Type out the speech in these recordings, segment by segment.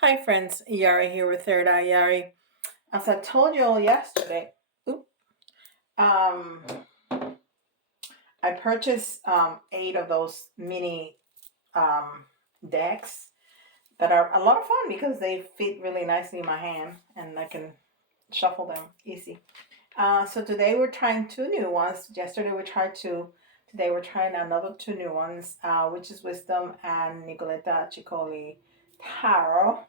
Hi friends, Yari here with Third Eye Yari. As I told you all yesterday, um, I purchased 8 of those mini um, decks that are a lot of fun because they fit really nicely in my hand and I can shuffle them easy. So today we're trying 2 new ones. Yesterday we tried two. Today we're trying another 2 new ones, which is Wisdom and Nicoletta Ceccoli Tarot.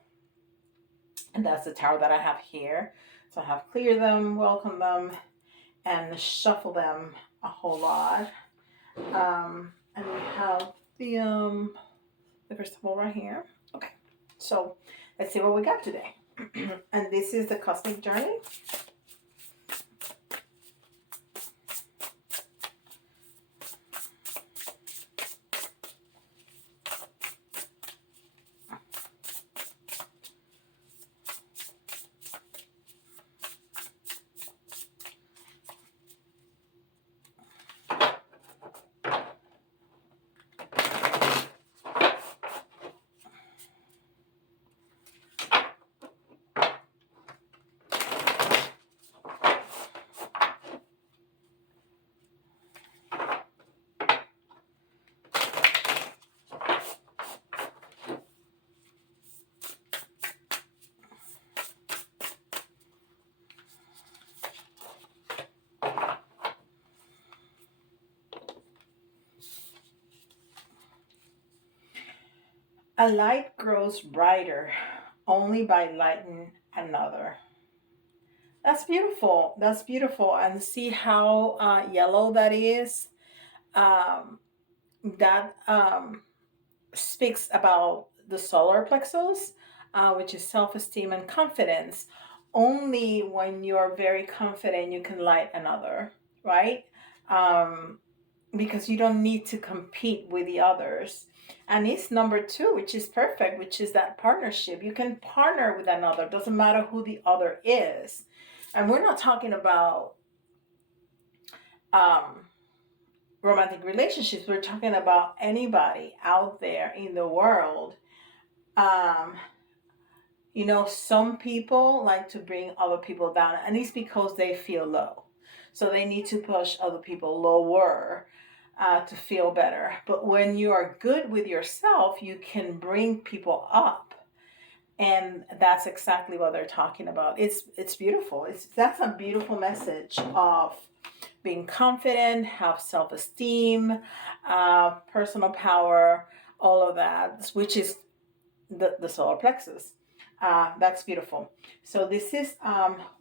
And that's the tarot that I have here. So I have clear them, welcome them, and shuffle them a whole lot. And we have the crystal right here. Okay, so let's see what we got today. And this is the Cosmic Journey. A light grows brighter only by lighting another. That's beautiful. That's beautiful. And see how yellow that is? Um, that speaks about the solar plexus, which is self esteem and confidence. Only when you're very confident you can light another, right? Um, because you don't need to compete with the others. And it's number 2, which is perfect, which is that partnership. You can partner with another, doesn't matter who the other is. And we're not talking about um, romantic relationships, we're talking about anybody out there in the world. Um, some people like to bring other people down, and it's because they feel low. So they need to push other people lower to feel better. But when you are good with yourself, you can bring people up. And that's exactly what they're talking about. It's beautiful. That's a beautiful message of being confident, have self-esteem, personal power, all of that, which is the solar plexus. That's beautiful. So this is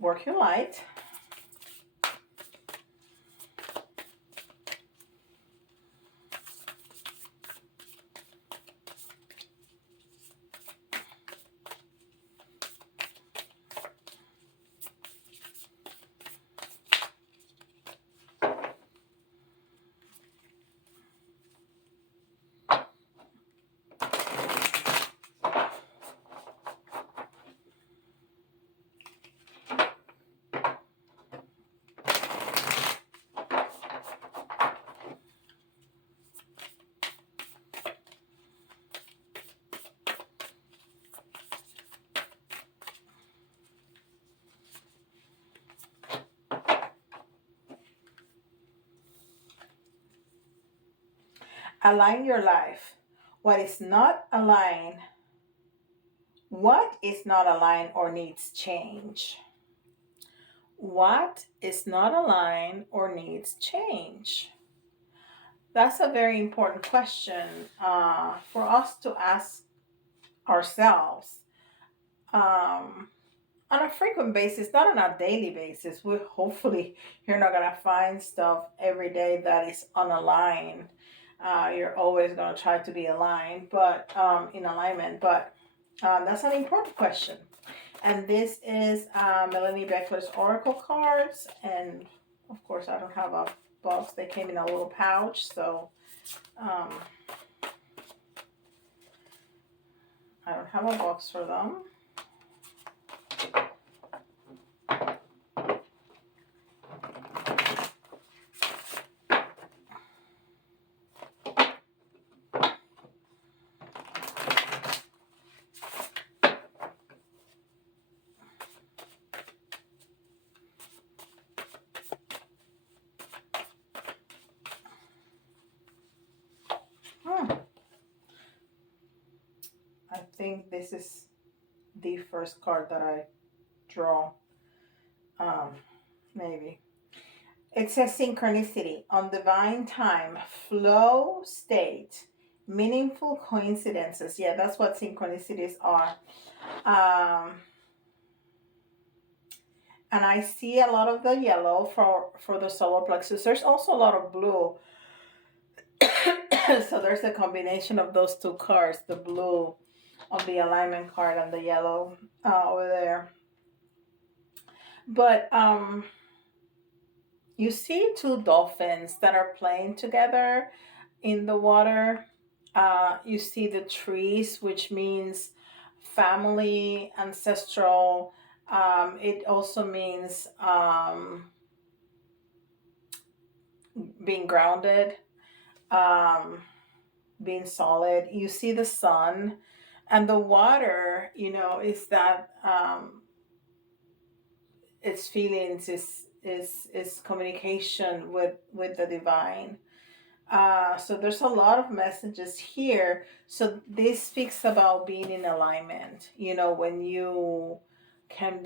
Work Your Light. Align your life. What is not aligned, what is not aligned or needs change? What is not aligned or needs change? That's a very important question for us to ask ourselves on a frequent basis, not on a daily basis. We hopefully you're not gonna find stuff every day that is unaligned. You're always gonna try to be aligned, but in alignment. But that's an important question. And this is Melanie Becker's Oracle cards, and of course I don't have a box. They came in a little pouch, so um, I don't have a box for them. think this is the first card that I draw. Um, maybe. It says synchronicity on divine time, flow state, meaningful coincidences. Yeah, that's what synchronicities are. Um, and I see a lot of the yellow for the solar plexus. There's also a lot of blue. So there's a combination of those two cards, the blue on the alignment card and the yellow over there. But you see two dolphins that are playing together in the water. You see the trees, which means family, ancestral. It also means being grounded, um, being solid. You see the sun, and the water. Is that its feelings is communication with the divine. So there's a lot of messages here. So this speaks about being in alignment. When you can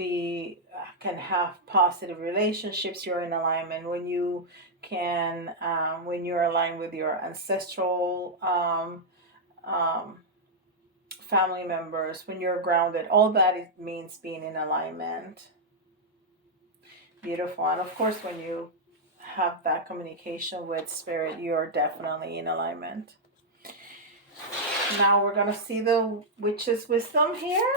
have positive relationships, you're in alignment. When you're aligned with your ancestral family members, when you're grounded, all that it means being in alignment. Beautiful. And of course, when you have that communication with spirit, you're definitely in alignment. Now we're going to see the witch's wisdom here.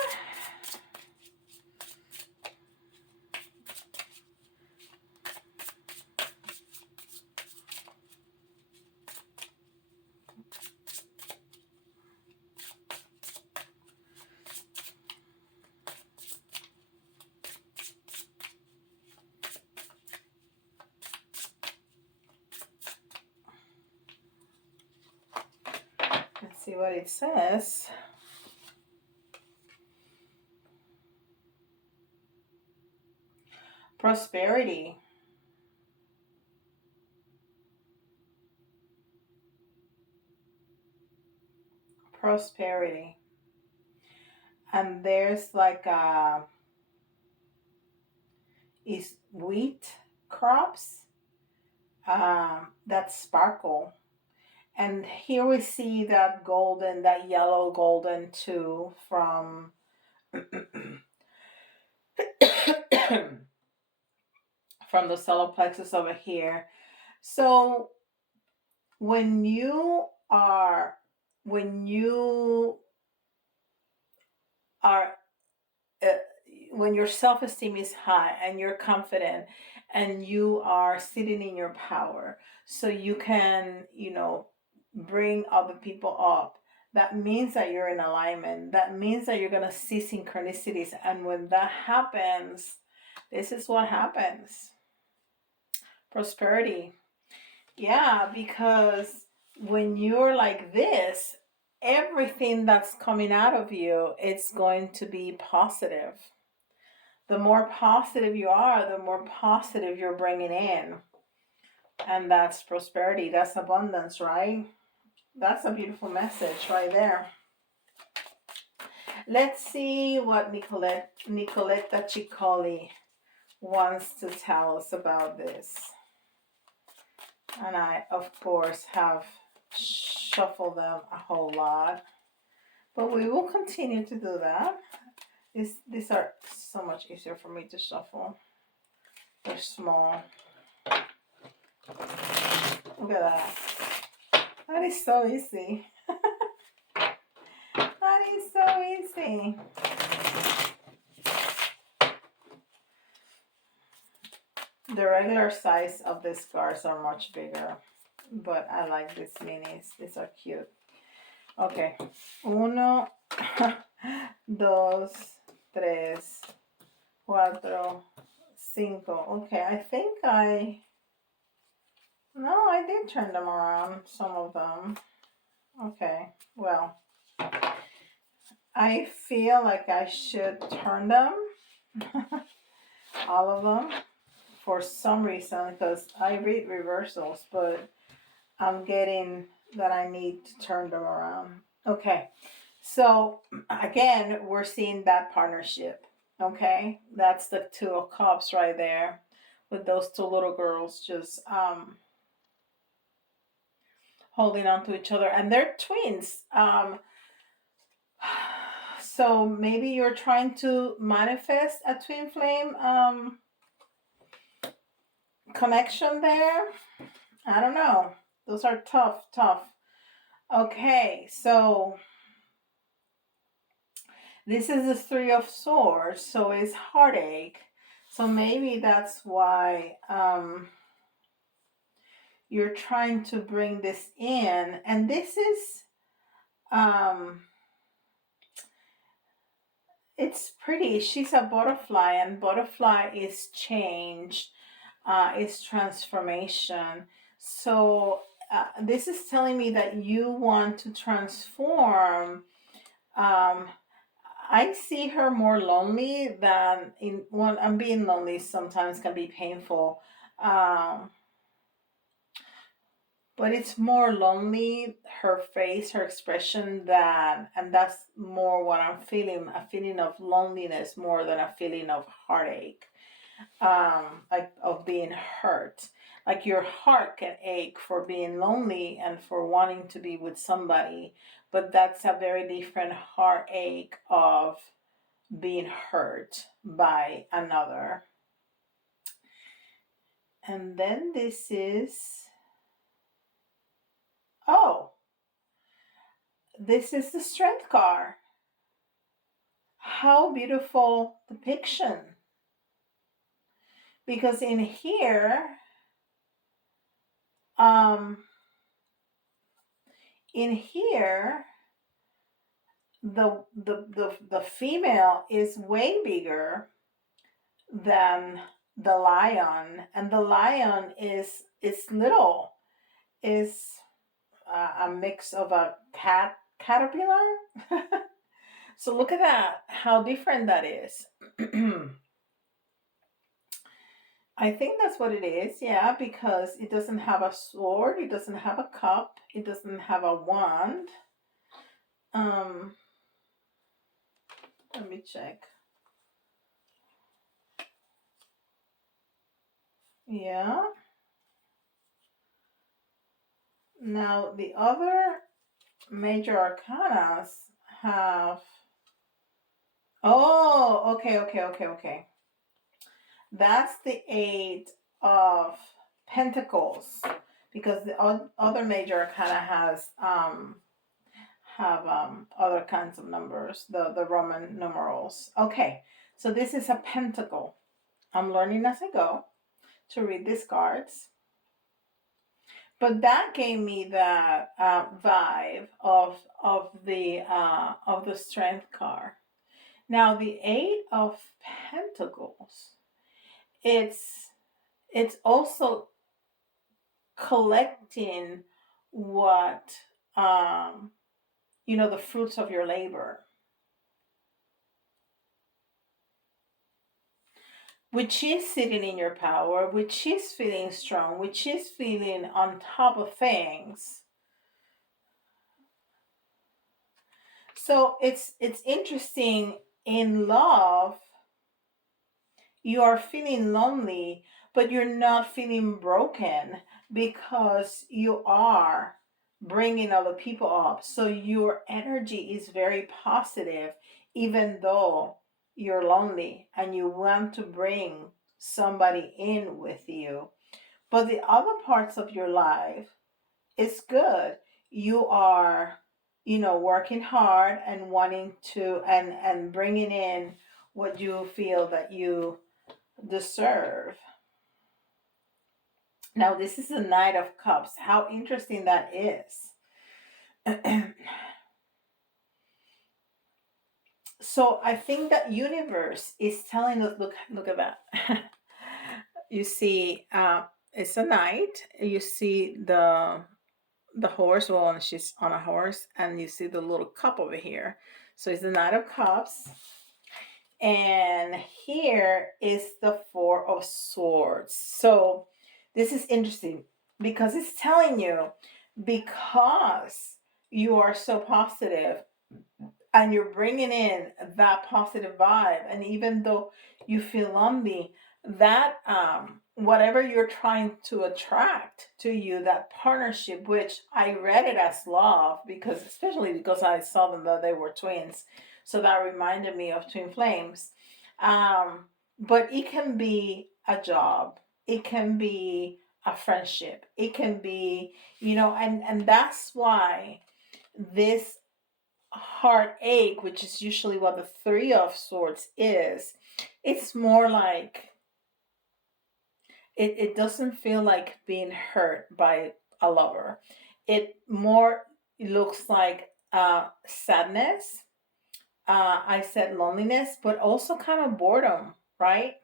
Let's see what it says. Prosperity. Prosperity. And there's like is wheat crops that sparkle. And here we see that golden, that yellow golden too from from the solar plexus over here. So when you are when you are uh, when your self-esteem is high and you're confident and you are sitting in your power, so you can bring other people up, that means that you're in alignment. That means that you're going to see synchronicities, and when that happens, this is what happens. Prosperity. Yeah, because when you're like this, everything that's coming out of you, it's going to be positive. The more positive you are, the more positive you're bringing in. And that's prosperity. That's abundance, right? That's a beautiful message right there. Let's see what Nicoletta Ceccoli wants to tell us about this. And I, of course, have shuffled them a whole lot. But we will continue to do that. These are so much easier for me to shuffle. They're small. Look at that. That is so easy. That is so easy. The regular size of these cards are much bigger, but I like these minis. These are cute. Okay. 1, 2, 3, 4, 5. Okay, I think I did turn them around, some of them. Okay, well, I feel like I should turn them, all of them, for some reason, because I read reversals, but I'm getting that I need to turn them around. Okay, So again, we're seeing that partnership. Okay, that's the Two of Cups right there, with those two little girls just holding on to each other, and they're twins. So maybe you're trying to manifest a twin flame connection there. I don't know. Those are tough, tough. Okay, so this is the Three of Swords, so it's heartache. So maybe that's why you're trying to bring this in. And this is, um, it's pretty. She's a butterfly, and butterfly is change, is transformation. So this is telling me that you want to transform. Um, I see her more lonely than in when I'm being lonely sometimes can be painful. Um, but it's more lonely, her face, her expression than, and that's more what I'm feeling, a feeling of loneliness more than a feeling of heartache, like of being hurt. Like your heart can ache for being lonely and for wanting to be with somebody, but that's a very different heartache of being hurt by another. And then this is, oh, this is the Strength card. How beautiful depiction. Because um, in here, the female is way bigger than the lion, and the lion is little, is a mix of a caterpillar. So look at that, how different that is. I think that's what it is, yeah, because it doesn't have a sword, it doesn't have a cup, it doesn't have a wand. Um, Let me check. Yeah. Now the other major arcanas have. Oh, okay. That's the Eight of Pentacles, because the other major arcana has have other kinds of numbers, the Roman numerals. Okay, so this is a pentacle. I'm learning as I go to read these cards, but that gave me the vibe of the Strength card. Now the Eight of Pentacles, it's also collecting what the fruits of your labor, which is sitting in your power, which is feeling strong, which is feeling on top of things. So it's interesting. In love, you are feeling lonely, but you're not feeling broken because you are bringing other people up. So your energy is very positive, even though you're lonely and you want to bring somebody in with you. But the other parts of your life is good. You are, working hard and wanting to, and bringing in what you feel that you deserve. Now, this is the Knight of Cups. How interesting that is. So I think that universe is telling us, look at that. You see, it's a knight. You see the horse. Well, and she's on a horse, and you see the little cup over here. So it's the Knight of Cups. And here is the Four of Swords. So this is interesting because it's telling you, because you are so positive and you're bringing in that positive vibe, and even though you feel lonely, that whatever you're trying to attract to you, that partnership, which I read it as love, because especially because I saw them that they were twins, so that reminded me of twin flames. But it can be a job, it can be a friendship, it can be, and that's why this heartache, which is usually what the three of swords is, it's more like it doesn't feel like being hurt by a lover. It more looks like sadness. I said loneliness, but also kind of boredom, right?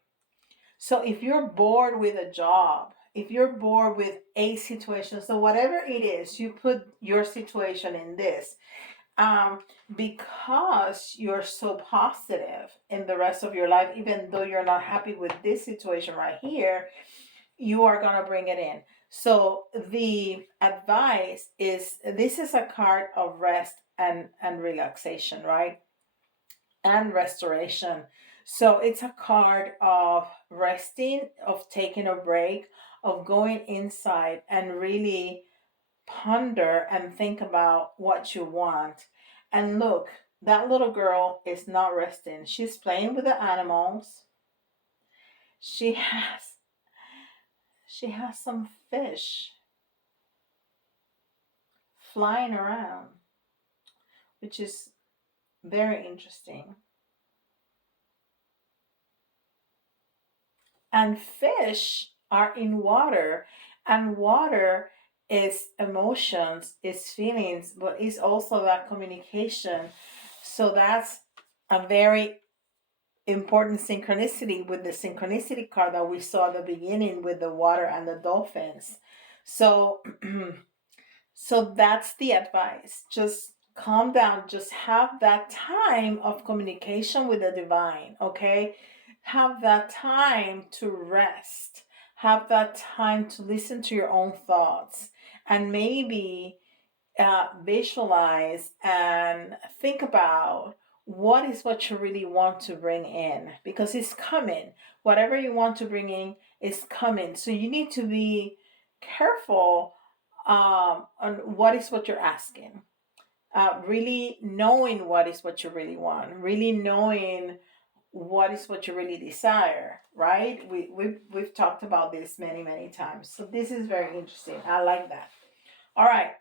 So if you're bored with a job, if you're bored with a situation, so whatever it is, you put your situation in this, um, because you're so positive in the rest of your life, even though you're not happy with this situation right here, you are going to bring it in. So the advice is, this is a card of rest and relaxation, right? And restoration. So it's a card of resting, of taking a break, of going inside and really ponder and think about what you want. And look, that little girl is not resting. She's playing with the animals. She has she has some fish flying around, which is very interesting. And fish are in water, and water is emotions, is feelings, but is also that communication. So that's a very important synchronicity with the synchronicity card that we saw at the beginning with the water and the dolphins. So so that's the advice. Just calm down, just have that time of communication with the divine, okay? Have that time to rest. Have that time to listen to your own thoughts, and maybe visualize and think about what is what you really want to bring in, because it's coming. Whatever you want to bring in is coming. So you need to be careful on what is what you're asking. Really knowing what is what you really want, really knowing what is what you really desire, right? We've talked about this many times. So this is very interesting. I like that. All right.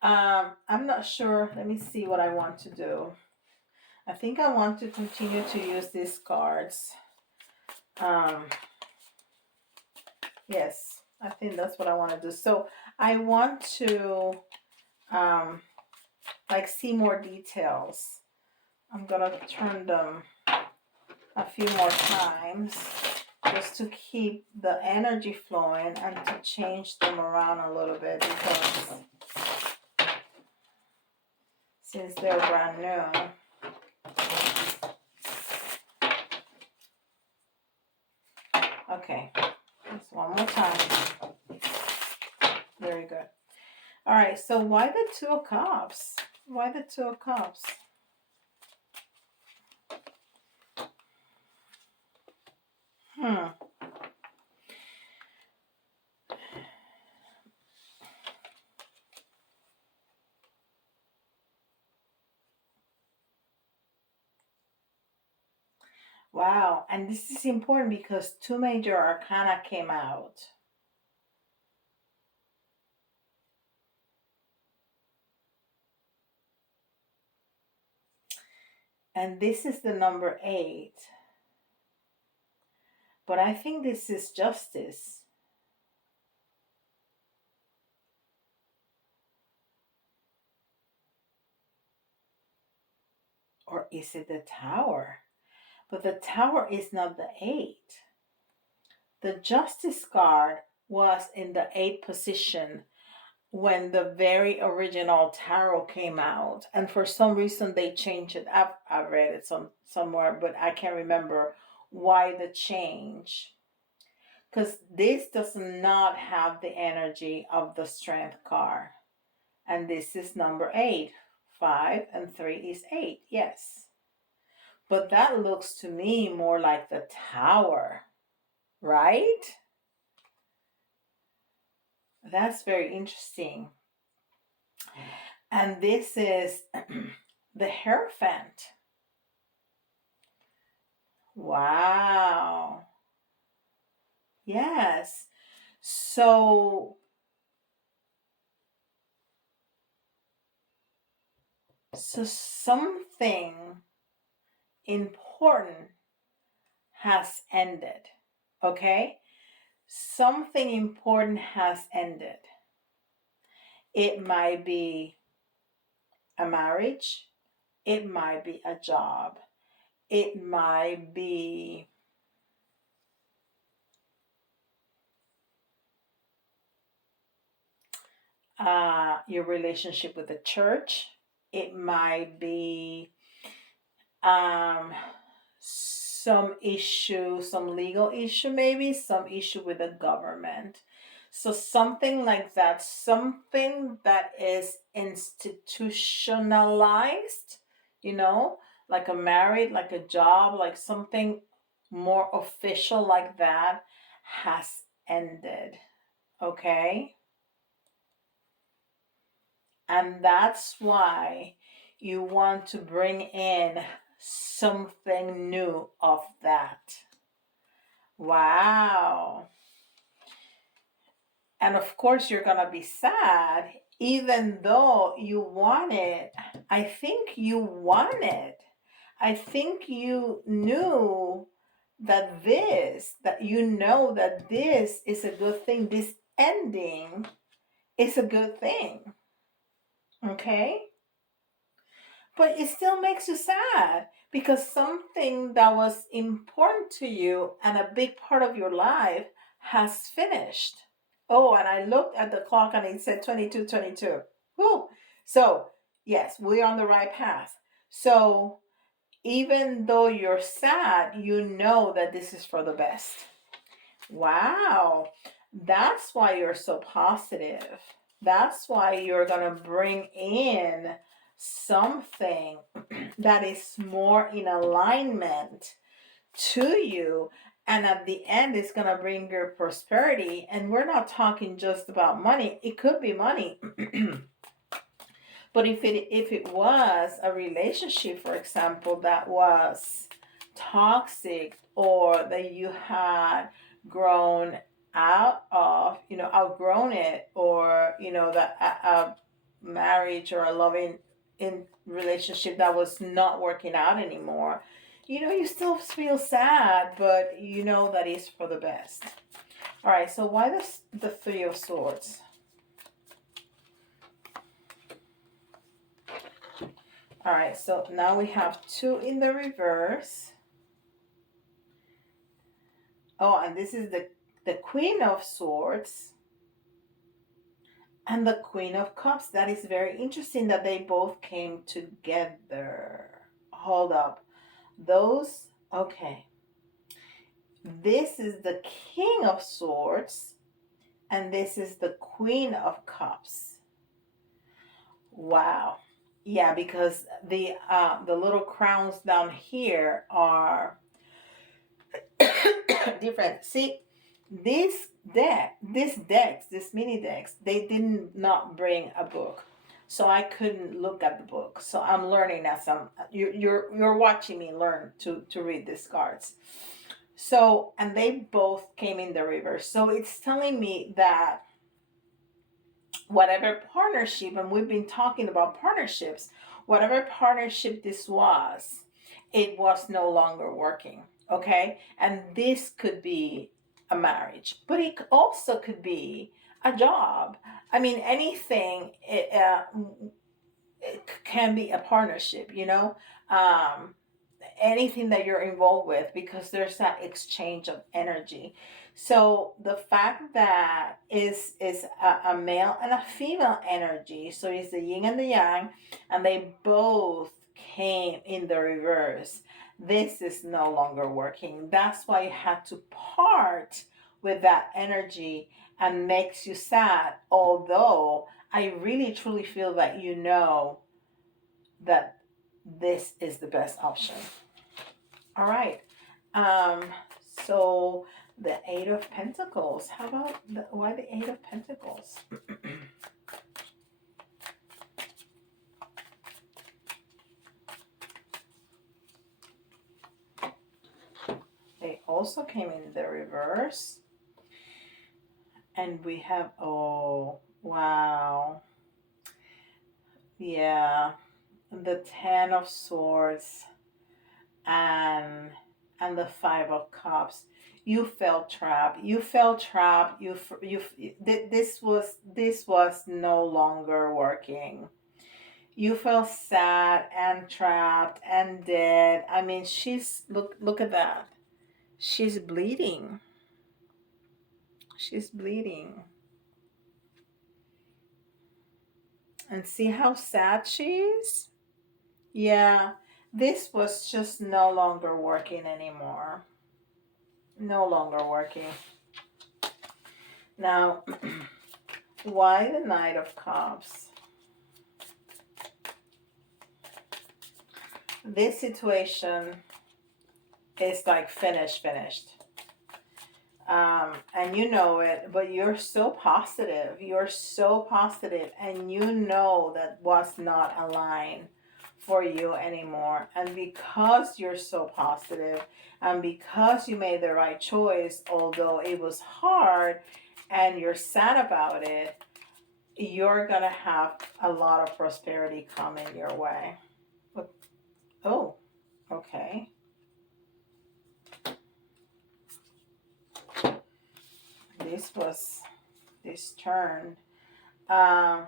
I'm not sure. Let me see what I want to do. I think I want to continue to use these cards. Um, yes, I think that's what I want to do. So I want to um, like see more details. I'm gonna turn them a few more times just to keep the energy flowing and to change them around a little bit, because since they're brand new. Okay, just one more time. Very good. All right, so why the Two of Cups? Why the Two of Cups? Hmm. Wow, and this is important because two major arcana came out. And this is the number 8. But I think this is justice. Or is it the Tower? But the Tower is not the 8. The Justice card was in the 8th position when the very original tarot came out, and for some reason they changed it. I've read it somewhere, but I can't remember why the change, because this does not have the energy of the Strength card, and this is number 8 5 and 3 is 8. Yes. But that looks to me more like the tower, right? That's very interesting. And this is the Hierophant. Wow. Yes. So something important has ended. Okay? Something important has ended. It might be a marriage, it might be a job, it might be your relationship with the church, it might be um, some issue, some legal issue, maybe some issue with the government. So something like that, something that is institutionalized, you know, like a marriage, like a job, like something more official like that has ended. Okay? And that's why you want to bring in something new of that. Wow. And of course, you're going to be sad, even though you want it. I think you want it. I think you knew that you know that this is a good thing. This ending is a good thing. Okay? But it still makes you sad because something that was important to you and a big part of your life has finished. Oh, and I looked at the clock and it said 22:22. Whew. So, yes, we're on the right path. So, even though you're sad, you know that this is for the best. Wow. That's why you're so positive. That's why you're going to bring in something that is more in alignment to you. And at the end, it's going to bring your prosperity. And we're not talking just about money, it could be money. But if it was a relationship, for example, that was toxic or that you had grown out of, outgrown it, or that a marriage or a loving in relationship that was not working out anymore, you still feel sad, but you know that is for the best. All right, so why the Three of Swords? All right, so now we have two in the reverse. Oh, and this is the Queen of Swords and the Queen of Cups. That is very interesting that they both came together. Hold up. Those, okay. This is the King of Swords and this is the Queen of Cups. Wow. Yeah, because the little crowns down here are different. See, this mini decks, they did not bring a book, so I couldn't look at the book. So I'm learning as you're watching me learn to read these cards. So, and they both came in the reverse. So it's telling me that whatever partnership, and we've been talking about partnerships, whatever partnership this was, it was no longer working. Okay. And this could be a marriage, but it also could be a job. I mean, anything, it can be a partnership, anything that you're involved with, because there's that exchange of energy. So the fact that is a male and a female energy, so it's the yin and the yang, and they both came in the reverse. This is no longer working. That's why you had to part with that energy and makes you sad. Although I really truly feel that that this is the best option. All right. Um, so the Eight of Pentacles. How about why the Eight of Pentacles? They also came in the reverse. And we have, oh, wow. Yeah, the Ten of Swords and the Five of Cups. You felt trapped. You felt trapped. This was no longer working. You felt sad and trapped and dead. I mean, she's look at that. She's bleeding. She's bleeding. And see how sad she is? Yeah, this was just no longer working anymore. No longer working. Now, why the Knight of Cups? This situation is like finished. And you know it, but you're so positive. You're so positive, and you know that was not aligned for you anymore. And because you're so positive, and because you made the right choice, although it was hard and you're sad about it, you're gonna have a lot of prosperity coming your way. Oh, okay. This turn. Uh,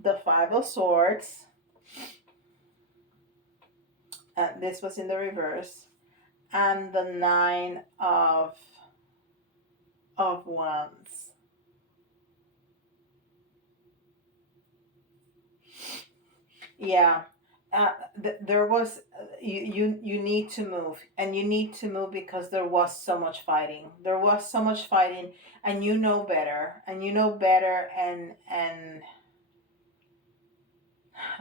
the Five of Swords. This was in the reverse. And the Nine of Wands. Yeah. There was you need to move, and you need to move because there was so much fighting. There was so much fighting, and you know better, and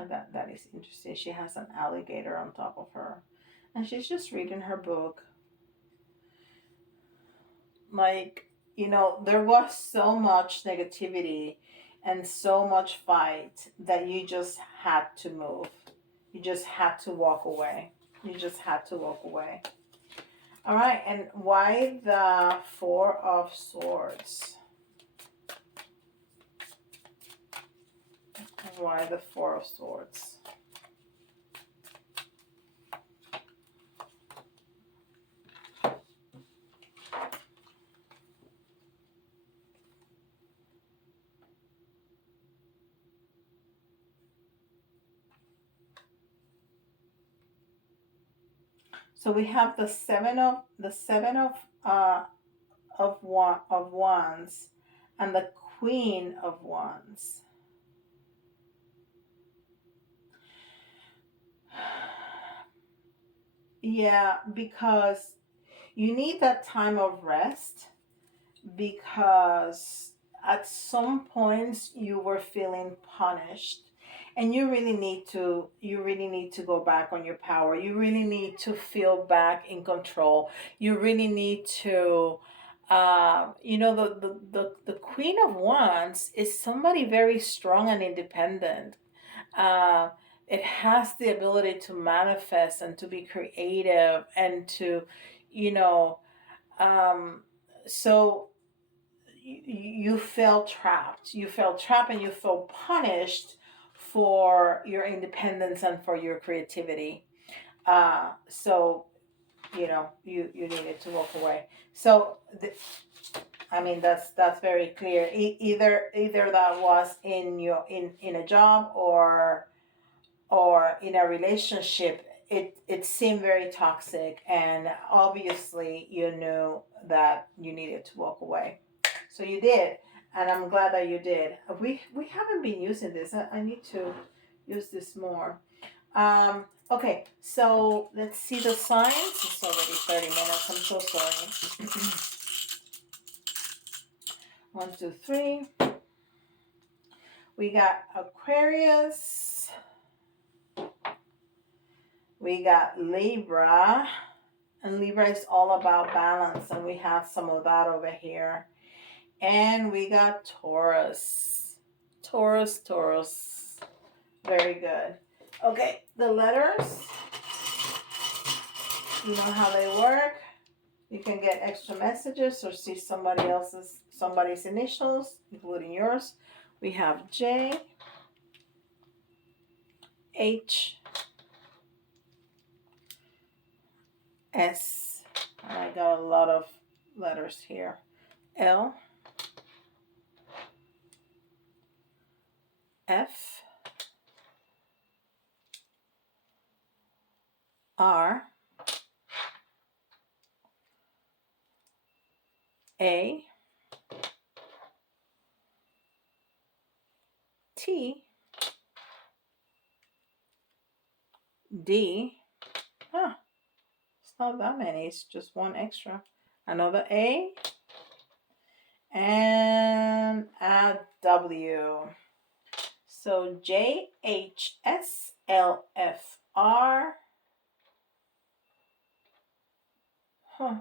that is interesting. She has an alligator on top of her, and she's just reading her book. Like, there was so much negativity and so much fight that you just had to move. You just had to walk away. You just had to walk away. All right, and why the Four of Swords? Why the Four of Swords? So we have the seven of wands and the Queen of Wands. Yeah, because you need that time of rest, because at some points you were feeling punished, and you really need to go back on your power. You really need to feel back in control. You really need to the Queen of Wands is somebody very strong and independent. uh, it has the ability to manifest and to be creative and to, you know, um, so you felt trapped. You felt trapped and you felt punished for your independence and for your creativity. So you needed to walk away. So I mean that's very clear. Either that was in a job or in a relationship. It seemed very toxic, and obviously you knew that you needed to walk away. So you did, and I'm glad that you did. We haven't been using this. I need to use this more. Okay, so let's see the signs. It's already 30 minutes. I'm so sorry. 1, 2, 3. We got Aquarius, We got Libra, and Libra is all about balance, and we have some of that over here. And we got Taurus. Taurus. Very good. Okay, the letters, you know how they work. You can get extra messages or see somebody's initials, including yours. We have J, H, S. I got a lot of letters here. L, F, R, A, T, D. Huh, it's not that many, it's just one extra. Another A, and a W. So J, H, S, L, F, R. Huh.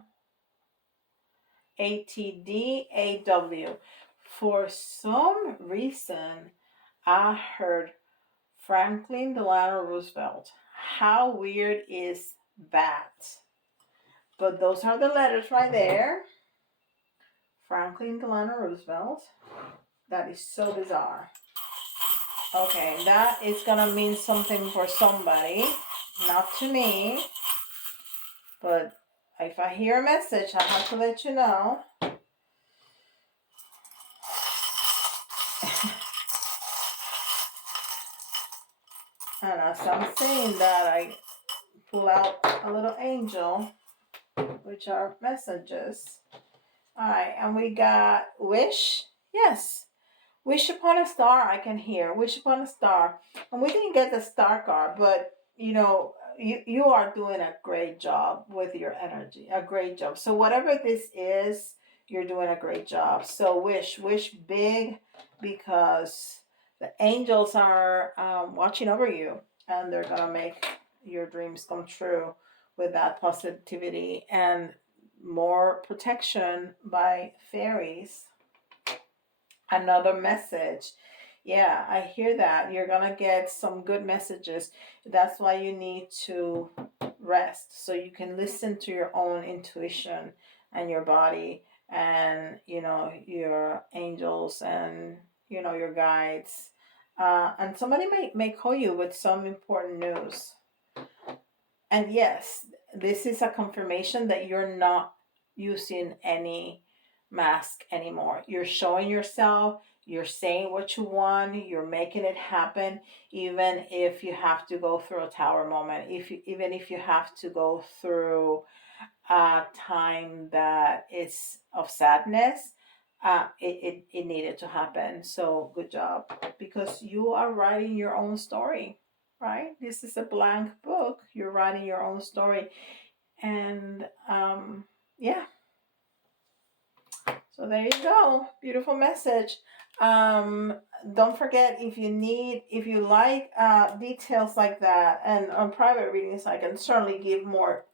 A, T, D, A, W. For some reason, I heard Franklin Delano Roosevelt. How weird is that? But those are the letters right there. Franklin Delano Roosevelt. That is so bizarre. Okay, that is gonna mean something for somebody, not to me. But if I hear a message, I have to let you know. And as I'm saying that, I pull out a little angel, which are messages. All right, and we got wish. Yes, wish upon a star. I can hear wish upon a star, and we didn't get the star card, but you are doing a great job with your energy. A great job. So whatever this is, you're doing a great job. So wish big, because the angels are watching over you, and they're gonna make your dreams come true with that positivity and more protection by fairies. Another message. Yeah, I hear that. You're going to get some good messages. That's why you need to rest, so you can listen to your own intuition and your body and, your angels and, your guides. And somebody may call you with some important news. And yes, this is a confirmation that you're not using any mask anymore. You're showing yourself, you're saying what you want, you're making it happen, even if you have to go through a tower moment, even if you have to go through a time that is of sadness. It needed to happen. So good job, because you are writing your own story, right? This is a blank book. You're writing your own story. And yeah, so there you go. Beautiful message. Don't forget, if you like details like that, and on private readings, I can certainly give more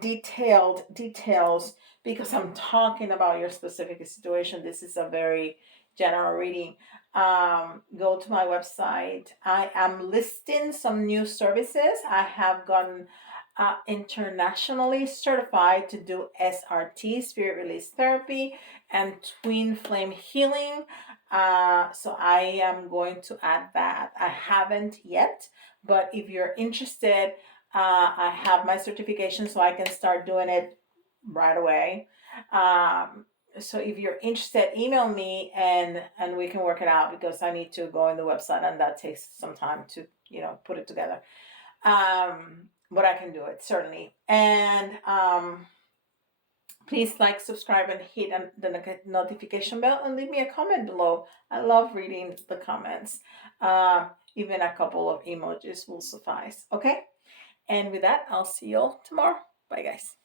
detailed details, because I'm talking about your specific situation. This is a very general reading. Go to my website. I am listing some new services. I have gotten internationally certified to do SRT, spirit release therapy, and twin flame healing. So I am going to add that. I haven't yet, but if you're interested, I have my certification, so I can start doing it right away. So if you're interested, email me and we can work it out, because I need to go on the website, and that takes some time to put it together. But I can do it, certainly. And please like, subscribe, and hit the notification bell, and leave me a comment below. I love reading the comments. Even a couple of emojis will suffice. Okay. And with that, I'll see you all tomorrow. Bye, guys.